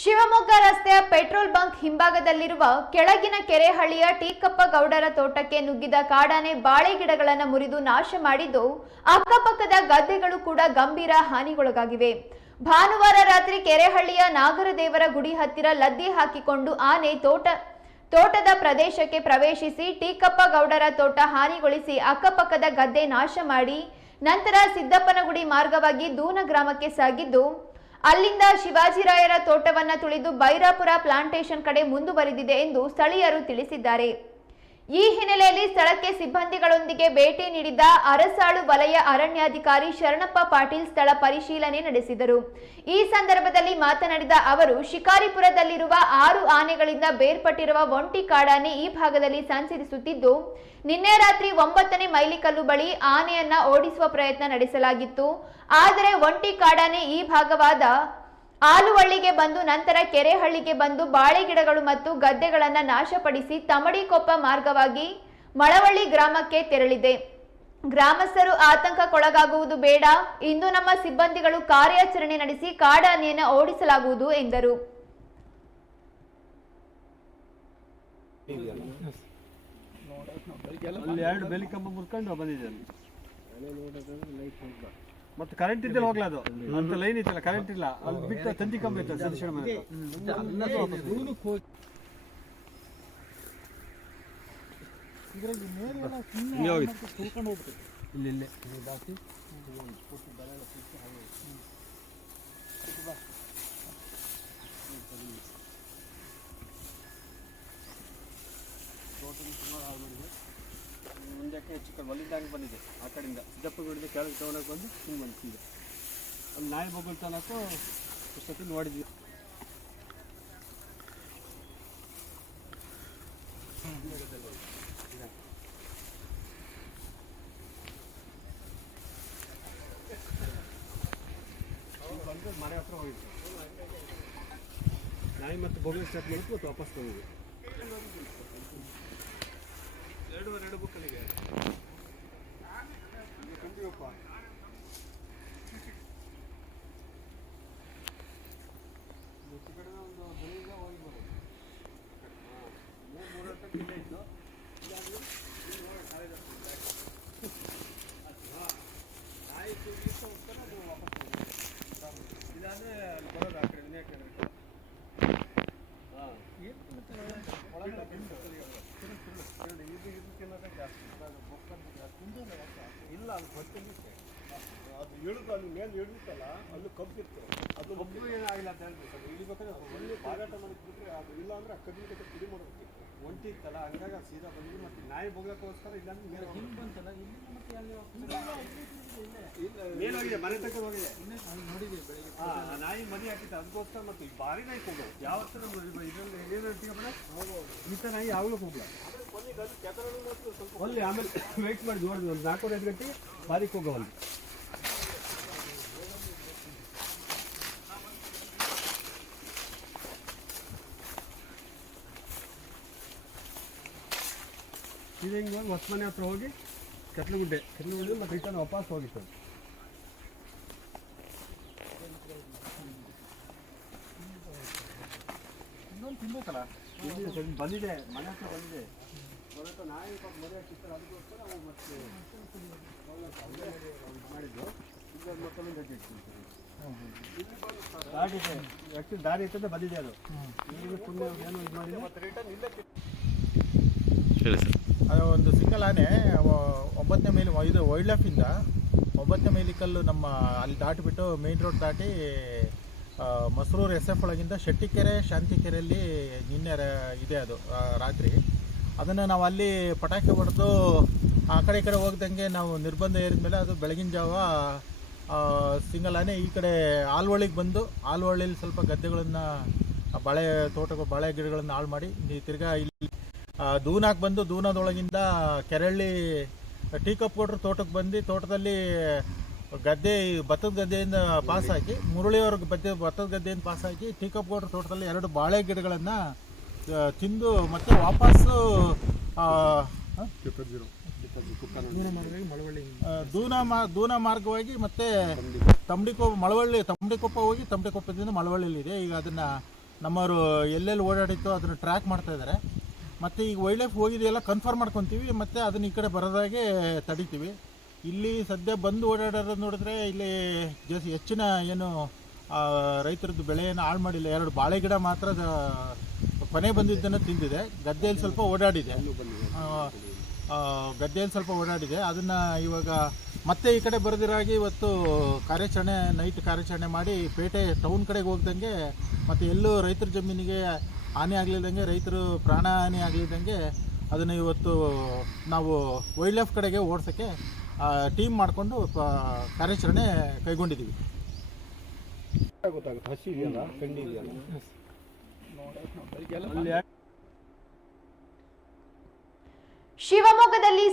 ಶಿವಮೊಗ್ಗ ರಸ್ತೆಯ petrol bunk ಹಿಂಭಾಗದಲ್ಲಿರುವ ಕೆಳಗಿನ ಕೆರೆಹಳ್ಳಿಯ ಟೀಕಪ್ಪ ಗೌಡರ ತೋಟಕ್ಕೆ ನುಗ್ಗಿದ ಕಾಡಾನೆ ಬಾಳೆ ಗಿಡಗಳನ್ನು ಮುರಿದು ನಾಶ ಮಾಡಿದ್ದು ಅಕ್ಕಪಕ್ಕದ ಗದ್ದೆಗಳು ಕೂಡ ಗಂಭೀರ ಹಾನಿಗೊಳಗಾಗಿವೆ. ಭಾನುವಾರ ರಾತ್ರಿ ಕೆರೆಹಳ್ಳಿಯ ನಾಗರದೇವರ ಗುಡಿ ಹತ್ತಿರ ಲದ್ದಿ ಹಾಕಿಕೊಂಡು ಆನೆ ತೋಟದ ಪ್ರದೇಶಕ್ಕೆ ಪ್ರವೇಶಿಸಿ ಟೀಕಪ್ಪ ಗೌಡರ ತೋಟ ಹಾನಿಗೊಳಿಸಿ ಅಕ್ಕಪಕ್ಕದ ಗದ್ದೆ ನಾಶ ಮಾಡಿ ನಂತರ ಸಿದ್ದಪ್ಪನಗುಡಿ ಮಾರ್ಗವಾಗಿ ದೂನ ಗ್ರಾಮಕ್ಕೆ ಸಾಗಿದ್ದು ಅಲ್ಲಿಂದ ಶಿವಾಜಿರಾಯರ ತೋಟವನ್ನು ತುಳಿದು ಬೈರಾಪುರ ಪ್ಲಾಂಟೇಶನ್ ಕಡೆ ಮುಂದುವರೆದಿದೆ ಎಂದು ಸ್ಥಳೀಯರು ತಿಳಿಸಿದ್ದಾರೆ. ಈ ಹಿನ್ನೆಲೆಯಲ್ಲಿ ಸ್ಥಳಕ್ಕೆ ಸಿಬ್ಬಂದಿಗಳೊಂದಿಗೆ ಭೇಟಿ ನೀಡಿದ ಅರಸಾಳು ವಲಯ ಅರಣ್ಯಾಧಿಕಾರಿ ಶರಣಪ್ಪ ಪಾಟೀಲ್ ಸ್ಥಳ ಪರಿಶೀಲನೆ ನಡೆಸಿದರು. ಈ ಸಂದರ್ಭದಲ್ಲಿ ಮಾತನಾಡಿದ ಅವರು, ಶಿಕಾರಿಪುರದಲ್ಲಿರುವ 6 ಆನೆಗಳಿಂದ ಬೇರ್ಪಟ್ಟಿರುವ ಒಂಟಿ ಕಾಡಾನೆ ಈ ಭಾಗದಲ್ಲಿ ಸಂಚರಿಸುತ್ತಿದ್ದು, ನಿನ್ನೆ ರಾತ್ರಿ 9ನೇ ಮೈಲಿಕಲ್ಲು ಬಳಿ ಆನೆಯನ್ನ ಓಡಿಸುವ ಪ್ರಯತ್ನ ನಡೆಸಲಾಗಿತ್ತು. ಆದರೆ ಒಂಟಿ ಕಾಡಾನೆ ಈ ಭಾಗವಾದ ಆಲುವಳ್ಳಿಗೆ ಬಂದು ನಂತರ ಕೆರೆಹಳ್ಳಿಗೆ ಬಂದು ಬಾಳೆ ಗಿಡಗಳು ಮತ್ತು ಗದ್ದೆಗಳನ್ನು ನಾಶಪಡಿಸಿ ತಮಡಿಕೊಪ್ಪ ಮಾರ್ಗವಾಗಿ ಮಳವಳ್ಳಿ ಗ್ರಾಮಕ್ಕೆ ತೆರಳಿದೆ. ಗ್ರಾಮಸ್ಥರು ಆತಂಕಕ್ಕೊಳಗಾಗುವುದು ಬೇಡ. ಇಂದು ನಮ್ಮ ಸಿಬ್ಬಂದಿಗಳು ಕಾರ್ಯಾಚರಣೆ ನಡೆಸಿ ಕಾಡಾನೆಯನ್ನು ಓಡಿಸಲಾಗುವುದು ಎಂದರು. ಮತ್ತೆ ಕರೆಂಟ್ ಇದ್ದಲ್ಲಿ ಹೋಗ್ಲ ಅದು ಅಂತ ಲೈನ್ ಇತ್ತಲ್ಲ, ಕರೆಂಟ್ ಇಲ್ಲ, ಅಲ್ಲಿ ಬಿಟ್ಟ ತಂತಿ ಕಂಬ ಇತ್ತು ಸತೀಶಣ್ಣ ಮನೆ ಇಲ್ಲಿ ಮುಂದಕ್ಕೆ ಹೆಚ್ಚು ಕಡೆ ಒಲ್ಲಿಂದಾಗಿ ಬಂದಿದೆ. ಆ ಕಡೆಯಿಂದ ಸಿದ್ದಪ್ಪ ಗುಡಿದ ಕೆಳಗೆ ತಗೊಳಕ್ಕೆ ಬಂದು ಹಿಂಗೆ ಬಂದಿದೆ. ಅಲ್ಲಿ ನಾಯಿ ಬೊಗಲ್ ತನಕ ಪುಸ್ತಕ ನೋಡಿದ್ವಿ. ಬಂದು ಮನೆ ಹತ್ರ ಹೋಗಿದ್ವಿ. ನಾಯಿ ಮತ್ತು ಬೊಗಲ್ ಸ್ಟಾರ್ಟ್ ಮಾಡಿದ್ದು ಮತ್ತು ವಾಪಸ್ ಬಂದಿದ್ವಿ. 2 ಬುಕ್ಕಲ್ಲಿಗೆ ಕಂಡಿವಪ್ಪ. ಎಷ್ಟು ಕಡೆ ಒಂದು ಬೆಳಿಗ್ಗೆ ಹೋಗಿ ಬರೋದು. 3 ಇಲ್ಲೇ ಇತ್ತು. ನಾಯಿ ಕೂಗಿಟ್ಟು ಹೋಗ್ತಾರೆ, ಅದು ವಾಪಸ್ ಬರೋದು. ಇಲ್ಲಾಂದರೆ ಅಲ್ಲಿ ಬರೋದು ಆ ಕಡೆ ವಿನಾಯಕ ಇಲ್ಲ, ಅದು ಗೊತ್ತಿರುತ್ತೆ. ಅದು ಇಳಿದು ಅಲ್ಲಿ ಮೇಲೆ ಇಳಿಯುತ್ತಲ್ಲ, ಅಲ್ಲಿ ಕಬ್ಬಿತ್ತು. ಅದು ಒಬ್ಬರು ಏನಾಗಿಲ್ಲ ಅಂತ ಹೇಳ್ಬೇಕು. ಅದು ಇಳಿಬೇಕಾದ್ರೆ ಒಳ್ಳೆ ಬಾಗಾಟ ಮಾಡಿಬಿಟ್ರೆ ಅದು ಇಲ್ಲ ಅಂದರೆ ಆ ಕಬ್ಬಿನ ಪುಡಿ ಮಾಡಬೇಕು. ಒಂಟಿ ಇತ್ತಲ್ಲ, ಹಂಗಾಗಿ ಅದು ಸೀದಾ ಬಂದು ಮತ್ತೆ ನಾಯಿ ಬೊಗ್ಲಕ್ಕೋಸ್ಕರ ಇಲ್ಲಾಂದ್ರೆ ಮೇಲೆ ಹಿಂಗೆ ಬಂತಲ್ಲ, ಇಲ್ಲಿಂದ ಮತ್ತೆ ಅಲ್ಲಿ ಮೇಲೋಗಿದೆ, ಮನೆ ತಕ್ಕ ಹೋಗಿದೆ. ನೋಡಿದೆ ಬೆಳಿಗ್ಗೆ. ಹಾಂ, ನಾಯಿ ಮನೆ ಹಾಕಿತ್ತು, ಅದಕ್ಕೋಸ್ಕರ ಮತ್ತೆ ಭಾರಿ ನಾಯಿ ಹೋಗೋದು. ಯಾವ ಥರ ಇದರಲ್ಲಿ ಏನು ಹೇಳ್ತೀವಿ ಇಂಥ ನಾಯಿ ಯಾವಾಗಲೂ ಹೋಗ್ಲ ಅಲ್ಲಿ. ಆಮೇಲೆ ವೆಯ್ಟ್ ಮಾಡಿ ನೋಡಿದ್ವಿ, ಒಂದು 4-5 ಗಂಟೆಗೆ ಬಾರಿಗೆ ಹೋಗೋವಲ್ಲಿ. ಇದು ಹಿಂಗೆ ಹೋಗಿ ಹೊಸಮನೆ ಹತ್ರ ಹೋಗಿ ಕೆಟ್ಲಗುಡ್ಡೆ ಮತ್ತು ರಿಟರ್ನ್ ವಾಪಸ್ ಹೋಗಿತ್ತು. ಇನ್ನೊಂದು ತಿನ್ಬೇಕಲ್ಲ, ಬಂದಿದೆ, ಮನೆ ಹತ್ರ ಬಂದಿದೆ. ಬರೋಕ್ಕೆ ನಾಯಿ ಪಾಪ ಮರಿ ಹಾಕಿರ್ತಾರೆ, ಅದಕ್ಕೋಸ್ಕರ ನಾವು ಮತ್ತೆ ಮಾಡಿದ್ದು. ಈಗ ಮತ್ತೊಂದು ಗಟ್ಟಿ ಇಟ್ಕೊಳ್ತೀವಿ. ಆ್ಯಕ್ಚುಲಿ ದಾರಿ ಇರ್ತದೆ, ಬಂದಿದೆ ಅದು. ಈಗ ಪುಣ್ಯ ಏನು ಇದು ಮಾಡಿದೆ. ಮತ್ತು ರಿಟರ್ನ್ ಇಲ್ಲೇ ಹೇಳಿ ಸರ್. ಅದು ಒಂದು ಸಿಂಗಲ್ ಆನೆ 9ನೇ ಮೈಲಿ, ಇದು ವೈಲ್ಡ್ ಲೈಫಿಂದ 9ನೇ ಮೈಲಿಕಲ್ಲು ನಮ್ಮ ಅಲ್ಲಿ ದಾಟಿಬಿಟ್ಟು ಮೇನ್ ರೋಡ್ ದಾಟಿ ಮಸರೂರು SF ಒಳಗಿಂದ ಶೆಟ್ಟಿಕೆರೆ ಶಾಂತಿಕೆರೆಯಲ್ಲಿ ನಿನ್ನೆ ಇದೆ. ಅದು ರಾತ್ರಿ ಅದನ್ನು ನಾವು ಅಲ್ಲಿ ಪಟಾಕಿ ಹೊಡೆದು ಆ ಕಡೆ ಈ ಕಡೆ ಹೋಗ್ದಂಗೆ ನಾವು ನಿರ್ಬಂಧ ಏರಿದ ಮೇಲೆ ಅದು ಬೆಳಗಿನ ಜಾವ ಸಿಂಗಲ್ ಆನೆ ಈ ಕಡೆ ಆಲ್ವಳ್ಳಿಗೆ ಬಂದು ಆಲ್ವಳ್ಳಿಲಿ ಸ್ವಲ್ಪ ಗದ್ದೆಗಳನ್ನು ಬಾಳೆ ತೋಟಗಳು ಬಾಳೆ ಗಿಡಗಳನ್ನು ಹಾಳು ಮಾಡಿ ತಿರ್ಗಾ ಇಲ್ಲಿ ದೂನಾಗೆ ಬಂದು ದೂನದೊಳಗಿಂದ ಕೆರಳ್ಳಿ ಟೀಕಪ್ ಕೊಟ್ರು ತೋಟಕ್ಕೆ ಬಂದು ತೋಟದಲ್ಲಿ ಗದ್ದೆ ಭತ್ತದ ಗದ್ದೆಯಿಂದ ಪಾಸ್ ಹಾಕಿ ಮುರಳಿಯವ್ರಿಗೆ ಭತ್ತದ ಗದ್ದೆಯಿಂದ ಪಾಸ್ ಹಾಕಿ ಟೀಕಪ್ ಕೊಟ್ರು ತೋಟದಲ್ಲಿ 2 ಬಾಳೆ ಗಿಡಗಳನ್ನು ತಿಂದು ಮತ್ತೆ ವಾಪಸ್ಸು ದೂನ ಮಾರ್ಗವಾಗಿ ಮತ್ತೆ ತಮ್ಮಡಿಕೊಪ್ಪ ಹೋಗಿ ತಮ್ಮಡಿಕೊಪ್ಪದಿಂದ ಮಳವಳ್ಳಿಲಿದೆ. ಈಗ ಅದನ್ನು ನಮ್ಮವರು ಎಲ್ಲೆಲ್ಲಿ ಓಡಾಡಿತ್ತೋ ಅದನ್ನು ಟ್ರ್ಯಾಕ್ ಮಾಡ್ತಾ ಇದ್ದಾರೆ. ಮತ್ತು ಈಗ ವೈಲ್ಡ್ ಲೈಫ್ ಹೋಗಿದೆಯಲ್ಲ ಕನ್ಫರ್ಮ್ ಮಾಡ್ಕೊತೀವಿ, ಮತ್ತು ಅದನ್ನು ಈ ಕಡೆ ಬರೋದಾಗೆ ತಡಿತೀವಿ. ಇಲ್ಲಿ ಸದ್ಯ ಬಂದು ಓಡಾಡೋದು ನೋಡಿದ್ರೆ ಇಲ್ಲಿ ಹೆಚ್ಚಿನ ಏನು ರೈತರದ್ದು ಬೆಳೆಯನ್ನು ಹಾಳು ಮಾಡಿಲ್ಲ. 2 ಬಾಳೆ ಗಿಡ ಮಾತ್ರ ಕೊನೆ ಬಂದಿದ್ದನ್ನು ತಿಂದಿದೆ. ಗದ್ದೆಯಲ್ಲಿ ಸ್ವಲ್ಪ ಓಡಾಡಿದೆ. ಅದನ್ನು ಇವಾಗ ಮತ್ತೆ ಈ ಕಡೆ ಬರೆದಿರಾಗಿ ಇವತ್ತು ನೈಟ್ ಕಾರ್ಯಾಚರಣೆ ಮಾಡಿ ಪೇಟೆ ಟೌನ್ ಕಡೆಗೆ ಹೋಗ್ದಂಗೆ, ಮತ್ತು ಎಲ್ಲೂ ರೈತರ ಜಮೀನಿಗೆ ಹಾನಿ ಆಗಲಿದ್ದಂಗೆ, ರೈತರು ಪ್ರಾಣ ಹಾನಿ ಆಗಲಿದ್ದಂಗೆ ಅದನ್ನು ಇವತ್ತು ನಾವು ವೈಲ್ಡ್ ಲೈಫ್ ಕಡೆಗೆ ಓಡಿಸೋಕ್ಕೆ ಟೀಮ್ ಮಾಡಿಕೊಂಡು ಕಾರ್ಯಾಚರಣೆ ಕೈಗೊಂಡಿದ್ದೀವಿ. ಗೊತ್ತಾಗುತ್ತೆ ಹಸಿ ಇದೆಯಲ್ಲ, ಕಂಡಿ ಇದೆಯಲ್ಲ. ಶಿವಮೊಗ್ಗದಲ್ಲಿ